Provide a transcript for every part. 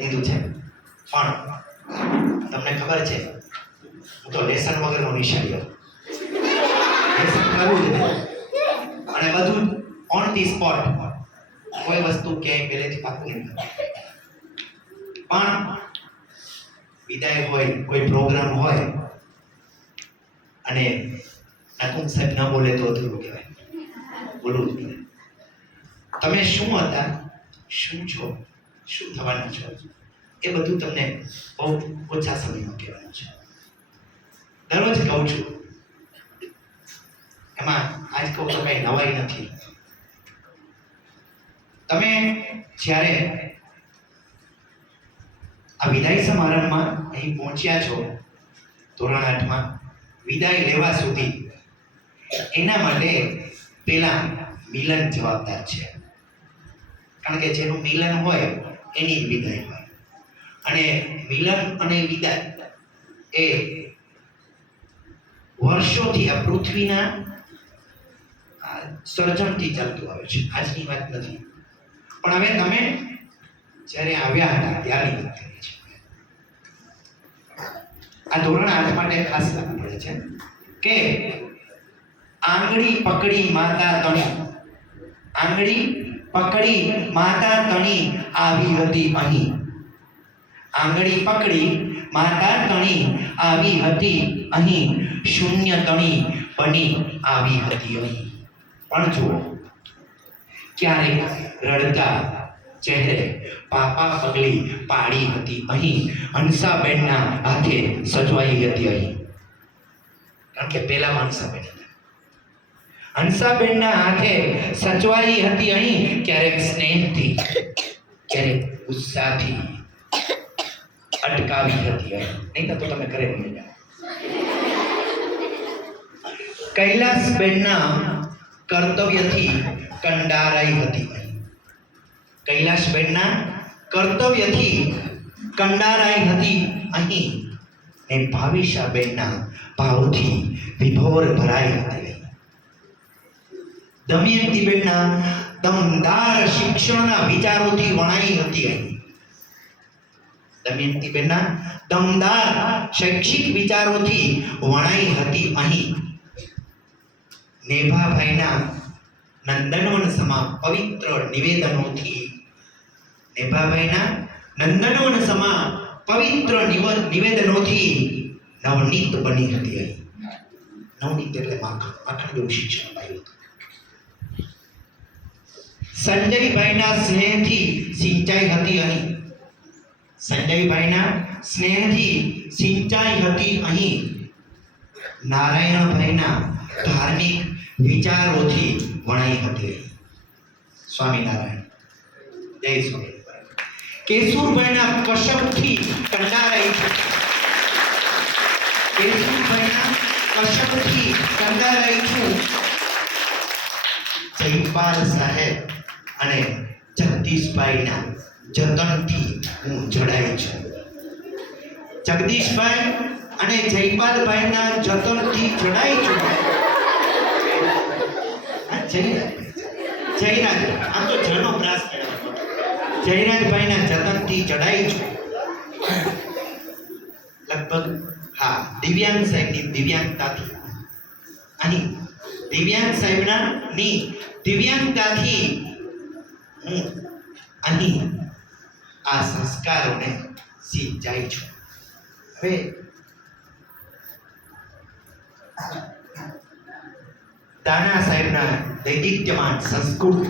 દીધું છે, પણ તમને ખબર છે હું તો લેસન વગરનો નિશાળીઓ, લેસન કરવું જ નહીં અને બધું ઓન ધી સ્પોટ, કોઈ વસ્તુ ક્યાંય પહેલેથી પાકું નહીં કરવું. પણ વિદાય હોય, કોઈ પ્રોગ્રામ હોય અને નકુમ સાહેબ ન બોલે તો અધૂરું કહેવાય, બોલવું જ નહીં. તમે શું હતા, શું છો, શું થવાના છો, એ બધું તમને બહુ ઓછા સમયમાં કહેવાનું છે. દરરોજ કહું છું, એમાં આજ કહું તો કઈ નવાઈ નથી. તમે જ્યારે આ વિદાય સમારંભમાં અહીં પહોંચ્યા છો ધોરણ 8માં, વિદાય લેવા સુધી, એના માટે પેલા મિલન જવાબદાર છે. કારણ કે જેનું મિલન હોય એની જ વિદાય હોય, અને મિલન અને વિદાય એ વર્ષોથી આ પૃથ્વીના સર્જનથી ચાલતું આવે છે, આજની વાત નથી. પણ હવે તમે જ્યારે આવ્યા હતા ત્યારની વાત કરી છે. આ ધોરણ 8 માટે ખાસ લાગુ પડે છે કે આંગળી પકડી માતા તણી, આંગળી પકડી માતા તણી આવી હતી અહીં, આંગળી પકડી માતા તણી આવી હતી અહીં, શૂન્ય તણી બની આવી હતી અહીં. પણ જુઓ, ક્યારેક રડતા ચહેરે પાપા પગલી પાડી હતી અહીં, હંસાબેનના હાથે સજવાઈ હતી અહીં. કારણ કે પેલા હંસાબેન હતા, હંસાબેનના હાથે સજવાઈ હતી અહીં. ક્યારેક સ્નેહથી, ક્યારેક ગુસ્સાથી અટકાવી હતી અહીં. નહીં તો તમે ઘરે ભૂલી જાઓ. કૈલાસબેનના કર્તવ્યથી કંડારાઈ હતી અહીં, કૈલાસબેનના કર્તવ્યથી કંડારાઈ હતી અહીં, ને ભાવિશાબેનના ભાવથી વિભોર ભરાઈ હતી. દમયંતીબેનના દમદાર શિક્ષણના વિચારોથી વણાઈ હતી અહીં, દમયંતીબેનના દમદાર શૈક્ષિક વિચારોથી વણાઈ હતી અહીં. નેભાભાઈના નંદનવન સમા પવિત્ર નિવેદનોથી, નેભાભાઈના નંદનવન સમા પવિત્ર નિવેદનોથી નવનીત બની હતી અહીં. નવનીત એટલે માખણ, માખણ જેવું શિક્ષણ અપાયું હતું. સંજયભાઈના સ્નેહથી સિંચાઈ હતી અહીં, સંજયભાઈના સ્નેહથી સિંચાઈ હતી અહીં. નારાયણભાઈના ધાર્મિક વિચારોથી વણાઈ હતી. સ્વામિનારાયણ, જય સ્વામિનારાયણ. કેશુરભાઈના કશપથી કંડારાઈ છે, કેશુરભાઈના કશપથી કંડારાઈ છું. જયપાલ સાહેબ અને જગદીશભાઈના જતનથી હું જડાઈ છું. જગદીશભાઈ અને જયપાલભાઈના જતનથી જડાઈ છું. જયરાજ, આમ તો જનો પ્રાસ, જયરાજભાઈના જતનથી જડાઈ છું. લગભગ હા, દિવ્યાંગ સાહેબની દિવ્યાંગતાથી, અહીં દિવ્યાંગ સાહેબના ની દિવ્યાંગતાથી હું અહીં આ સંસ્કારોને સિંચાઈ છું. હવે દાના સાહેબના દૈદિત્યમાન સંસ્કૃત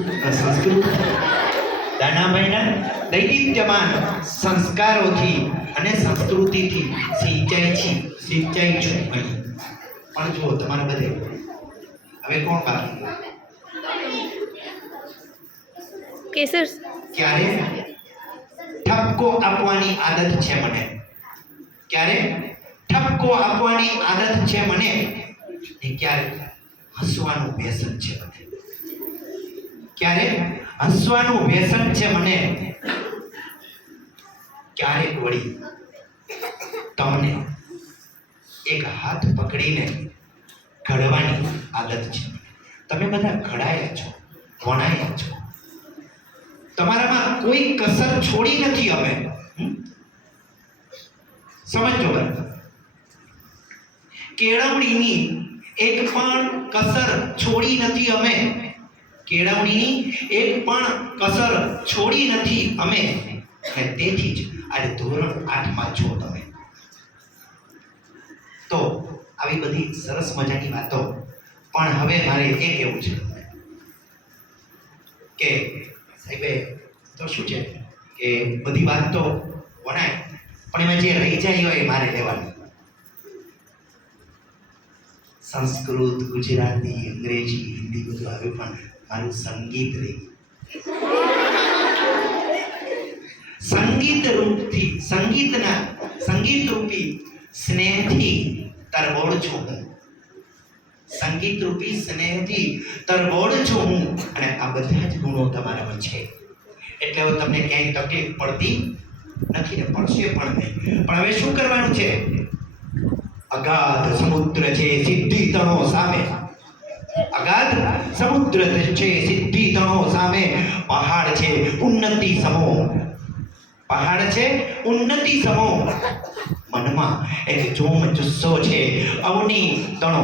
દાનાભાઈના દૈદિત્યમાન સંસ્કારોથી અને સંસ્કૃતિથી સિંચાઈ છું અહીં. પણ જુઓ, તમારા બધે હવે કોણ બાકી? કેસર. ક્યારે ઠપકો આપવાની આદત છે મને, ક્યારે ઠપકો આપવાની આદત છે મને, ને ક્યારે હસવાનું વ્યસન છે મને, ક્યારે હસવાનું વ્યસન છે મને, ક્યારેક વળી તમને એક હાથ પકડીને ઘડવાની આદત છે. તમે બધા ઘડાયા છો, વણાયા છો, તમારામાં કોઈ કસર છોડી નથી અમે. સમજો બરાબર. કેળવણીની એક પણ કસર છોડી નથી અમે. કેળવણીની એક પણ કસર છોડી નથી અમે. અને તેથી જ આજે ધોરણ 8 માં છો તમે. તો આવી બધી સરસ મજાની વાતો, પણ હવે મારે એ કહેવું છે કે સાહેબે તો શું છે કે બધી વાત તો વણાય, પણ એમાં જે રહી જાય હોય એ મારે લેવાની. સંસ્કૃત, ગુજરાતી, અંગ્રેજી, હિન્દી બધું આવ્યું, પણ મારું સંગીત રહી ગયું. સંગીત રૂપી સ્નેહથી તરબોળ છું હું. સંગીત રૂપી સ્નેહથી તરબોળ છું હું. અને આ બધા જ ગુણો તમારામાં છે, એટલે હવે તમને ક્યાંય તકલીફ પડતી નથી ને પડશે પણ નહીં. પણ હવે શું કરવાનું છે? અગાધ સમુદ્ર છે સિદ્ધિ તણો સામે. અગાધ સમુદ્ર છે સિદ્ધિ તણો સામે. પહાડ છે ઉન્નતિ સમો. પહાડ છે ઉન્નતિ સમો. મનમાં એક જોમ જુસ્સો છે અવની તણો.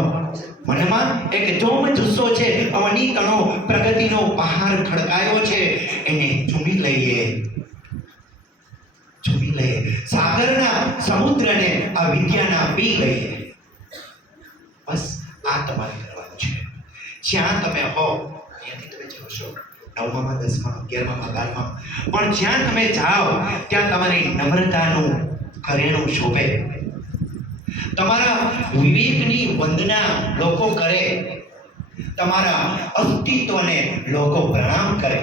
મનમાં એક જોમ જુસ્સો છે અવની તણો. પ્રગતિનો પહાડ ખડકાયો છે, એને ચૂમી લઈએ. સાગરના સમુદ્રને આ વિદ્યાના પી લઈએ. બસ આ તમારે કરવાનું છે. જ્યાં તમે હો ત્યાંથી તમે જશો. 9માં, 10માં, 11માં, 12માં, પણ જ્યાં તમે જાઓ ત્યાં તમારી નમ્રતાનું ઘરેણું શોભે. તમારા વિવેકની વંદના લોકો કરે. તમારા અસ્તિત્વને લોકો પ્રણામ કરે.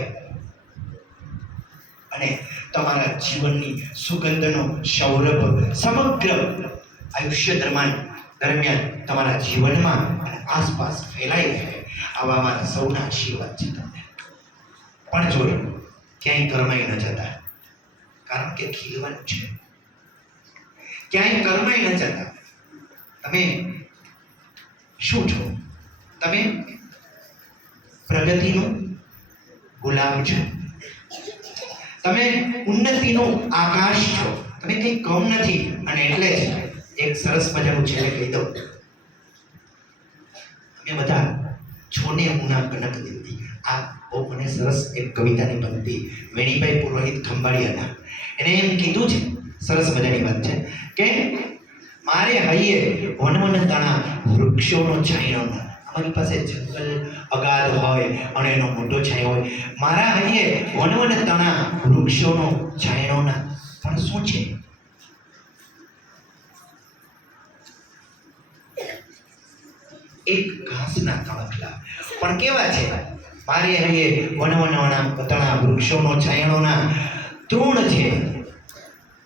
અને તમારા જીવનની સુગંધનો સૌરભ સમગ્ર આયુષ્ય દરમિયાન તમારા જીવનમાં અને આસપાસ ફેલાઈ રહે. આવા મારા સૌના આશીર્વાદ છે તમને. પણ જોડો ક્યાંય કરમાઈ ન જતા, કારણ કે ખીલવાનું છે. ક્યાંય કરમાઈ ન જતા. તમે શું છો? તમે પ્રગતિનું ગુલામ છો. તમે ઉન્નતિનું આકાશ છો. તમે કંઈ કમ નથી. અને એટલે જ એક સરસ મજાનું છેલ્લે કહી દઉં. અમે બધા છોને ઉના કનક દેવતી. આ બહુ મને સરસ એક કવિતાની પંક્તિ વેણીભાઈ પુરોહિત ખંભાળિયાના, એને એમ કીધું છે, સરસ મજાની વાત છે કે મારે હૈયે વનવન તણા વૃક્ષોનો છાંયો ના. અમારી પાસે જંગલ અગાધ હોય અને એનો મોટો છાંયો હોય. મારા હૈયે વનવન તણા વૃક્ષોનો છાંયો ના. પણ શું છે? એક ઘાસના તણખલા. પણ કેવા છે? મારે હૈયે વનવન તણા વૃક્ષોનો છાંયો ના. તૃણ છે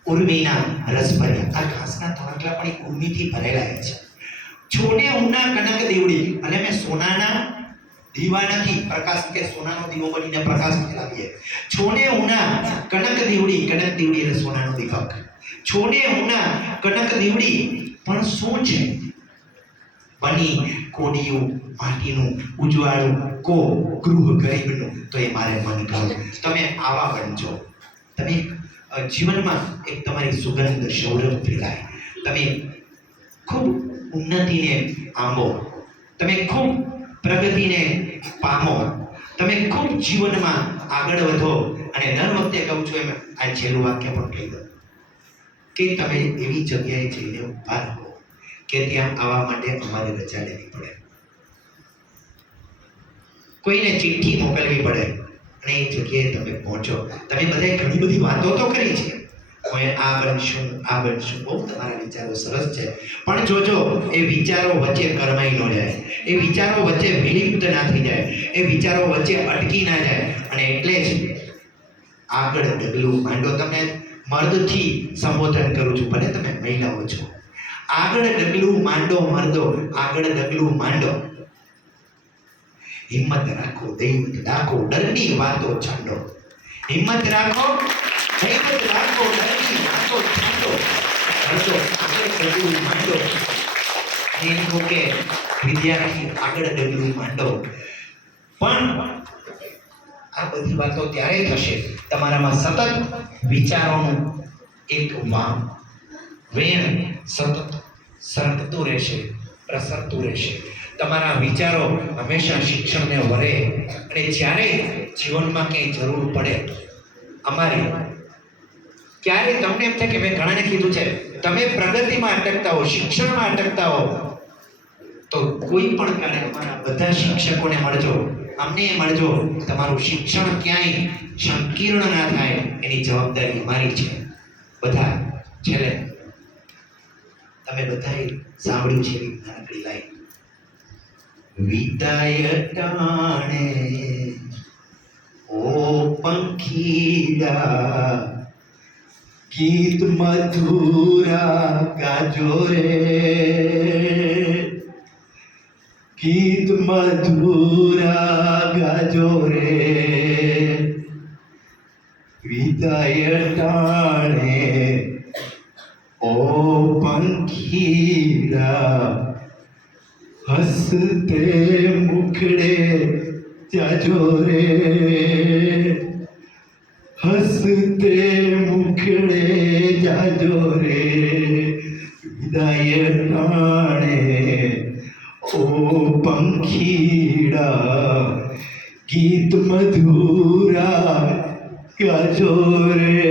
ઉર્મિના રસ ભર્યા. આ ઘાસના તણખલા પણ એક ઉર્મિથી ભરેલા છે. છોને ઉના કનક દેવડી. અને મેં સોનાના દીવા નથી, પ્રકાશ કે સોનાનો દીવો બનીને પ્રકાશ ફેલાવીએ. છોને ઉના કનક દેવડી. કનક દેવડી એટલે સોનાનો દીપક. છોને ઉના કનક દેવડી. પણ શું છે? બની કોડિયું માટીનું ઉજવાળું કો ગૃહ ગરીબનું. તો એ મારે મન કહો તમે આવા બનજો. તમે જીવનમાં એક તમારી સુગંધ સૌરભ ફેલાય. તમે ખૂબ ઉન્નતિને આંબો. તમે ખૂબ પ્રગતિને પામો. તમે ખૂબ જીવનમાં આગળ વધો. અને દર વખતે કહું છું એમ આ છેલ્લું વાક્ય પણ કહી દઉં કે તમે એવી જગ્યાએ જઈને ઊભા રહો કે ત્યાં આવવા માટે અમારે રજા લેવી પડે. કોઈને ચિઠ્ઠી મોકલવી પડે અને એ જગ્યાએ તમે પહોંચો. તમે બધાએ ઘણી બધી વાતો તો કરી છે, હું આ બનશું આ બનશું, બહુ તમારા વિચારો સરસ છે. પણ જોજો એ વિચારો વચ્ચે કરમાઈ ન જાય. એ વિચારો વચ્ચે વિલિપ્ત ના થઈ જાય. એ વિચારો વચ્ચે અટકી ના જાય. અને એટલે જ આગળ ડગલું માંડો. તમને મર્દથી સંબોધન કરું છું, ભલે તમે મહિલાઓ છો. આગળ ડગલું માંડો મર્દો. આગળ ડગલું માંડો. હિંમત રાખો, દૈવત રાખો, ડરની વાતો છાંડો. હિંમત રાખો, દૈવત રાખો, ડરની વાતો છાંડો. મર્દો આગળ ડગલું માંડો. એમ કે વિદ્યાર્થી આગળ ડગલું માંડો. પણ આ બધી વાતો ત્યારે થશે તમારામાં સતત વિચારોનું એક વામ વેણ સતત સરકતું રહેશે, પ્રસરતું રહેશે. તમારા વિચારો હંમેશા શિક્ષણને વરે અને જ્યારે જીવનમાં કંઈ જરૂર પડે અમારી ક્યારે તમને એમ થાય કે મેં ઘણાને કીધું છે તમે પ્રગતિમાં અટકતા હો, શિક્ષણમાં અટકતા હો, તો કોઈ પણ કારણે અમારા બધા શિક્ષકોને મળજો, અમને મળજો. તમારું શિક્ષણ ક્યાંય સંકીર્ણ ના થાય એની જવાબદારી અમારી છે. બધા છેલ્લે તમે બધાએ સાંભળ્યું છે એવી નાનકડી લાઈન, વિદાય ટાણે ઓ પંખીડા ગીત મધુરા ગાજો રે, ગીત મધુરા ગાજો રે, વિદાય ટાણે ઓ પંખીડા હસતે મુખડે જાજો રે, હસતે મુખડે જાજો રે, વિદાય ટાણે ઓ પંખીડા ગીત મધુરા ગાજો રે.